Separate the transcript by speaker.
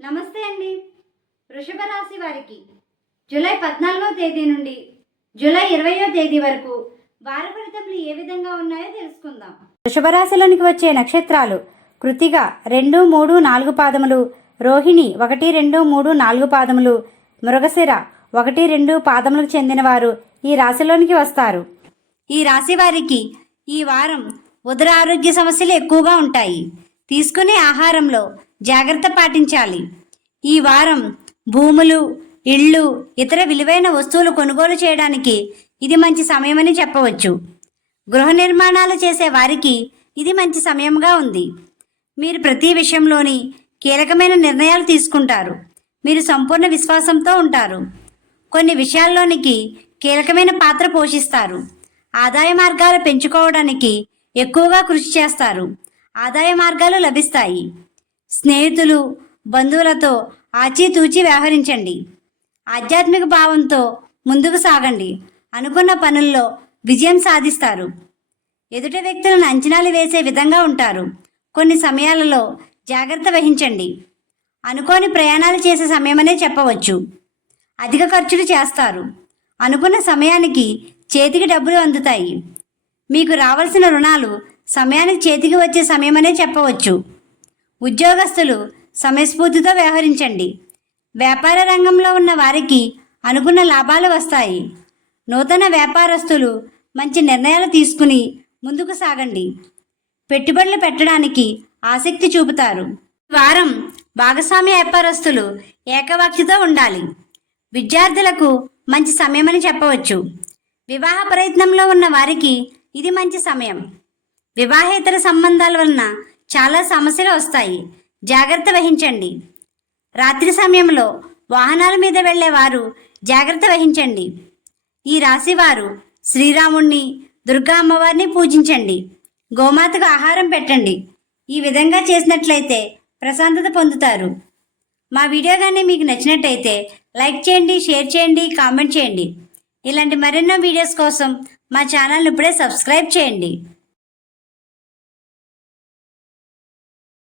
Speaker 1: నమస్తే అండి. వృషభ రాశి వారికి జూలై పద్నాలుగో తేదీ నుండి జూలై ఇరవయో తేదీ వరకు వార ఫలితములు ఏ విధంగా ఉన్నాయో తెలుసుకుందాం. వృషభ రాశిలోనికి వచ్చే నక్షత్రాలు కృతిక రెండు మూడు నాలుగు పాదములు రోహిణి ఒకటి రెండు మూడు నాలుగు పాదములు మృగశిర ఒకటి రెండు పాదములకు చెందినవారు ఈ రాశిలోనికి వస్తారు. ఈ రాశి వారికి ఈ వారం ఉదర ఆరోగ్య సమస్యలు ఎక్కువగా ఉంటాయి. తీసుకునే ఆహారంలో జాగ్రత్త పాటించాలి. ఈ వారం భూములు ఇళ్ళు ఇతర విలువైన వస్తువులు కొనుగోలు చేయడానికి ఇది మంచి సమయమని చెప్పవచ్చు. గృహ నిర్మాణాలు చేసే వారికి ఇది మంచి సమయంగా ఉంది. మీరు ప్రతి విషయంలోని కీలకమైన నిర్ణయాలు తీసుకుంటారు. మీరు సంపూర్ణ విశ్వాసంతో ఉంటారు. కొన్ని విషయాల్లోనికి కీలకమైన పాత్ర పోషిస్తారు. ఆదాయ మార్గాలు పెంచుకోవడానికి ఎక్కువగా కృషి చేస్తారు. ఆదాయ మార్గాలు లభిస్తాయి. స్నేహితులు బంధువులతో ఆచితూచి వ్యవహరించండి. ఆధ్యాత్మిక భావంతో ముందుకు సాగండి. అనుకున్న పనుల్లో విజయం సాధిస్తారు. ఎదుటి వ్యక్తులను అంచనాలు వేసే విధంగా ఉంటారు. కొన్ని సమయాలలో జాగ్రత్త వహించండి. అనుకోని ప్రయాణాలు చేసే సమయమనే చెప్పవచ్చు. అధిక ఖర్చులు చేస్తారు. అనుకున్న సమయానికి చేతికి డబ్బులు అందుతాయి. మీకు రావాల్సిన రుణాలు సమయానికి చేతికి వచ్చే సమయమనే చెప్పవచ్చు. ఉద్యోగస్తులు సమయస్ఫూర్తితో వ్యవహరించండి. వ్యాపార రంగంలో ఉన్న వారికి అనుకున్న లాభాలు వస్తాయి. నూతన వ్యాపారస్తులు మంచి నిర్ణయాలు తీసుకుని ముందుకు సాగండి. పెట్టుబడులు పెట్టడానికి ఆసక్తి చూపుతారు. వారం భాగస్వామ్య వ్యాపారస్తులు ఏకవాక్యతో ఉండాలి. విద్యార్థులకు మంచి సమయమని చెప్పవచ్చు. వివాహ ప్రయత్నంలో ఉన్న వారికి ఇది మంచి సమయం. వివాహేతర సంబంధాల వలన చాలా సమస్యలు వస్తాయి. జాగ్రత్త వహించండి. రాత్రి సమయంలో వాహనాల మీద వెళ్ళే వారు జాగ్రత్త వహించండి. ఈ రాశివారు శ్రీరాముణ్ణి దుర్గా అమ్మవారిని పూజించండి. గోమాతకు ఆహారం పెట్టండి. ఈ విధంగా చేసినట్లయితే ప్రశాంతత పొందుతారు. మా వీడియో కానీ మీకు నచ్చినట్టయితే లైక్ చేయండి షేర్ చేయండి కామెంట్ చేయండి. ఇలాంటి మరెన్నో వీడియోస్ కోసం మా ఛానల్ ఇప్పుడే సబ్స్క్రైబ్ చేయండి.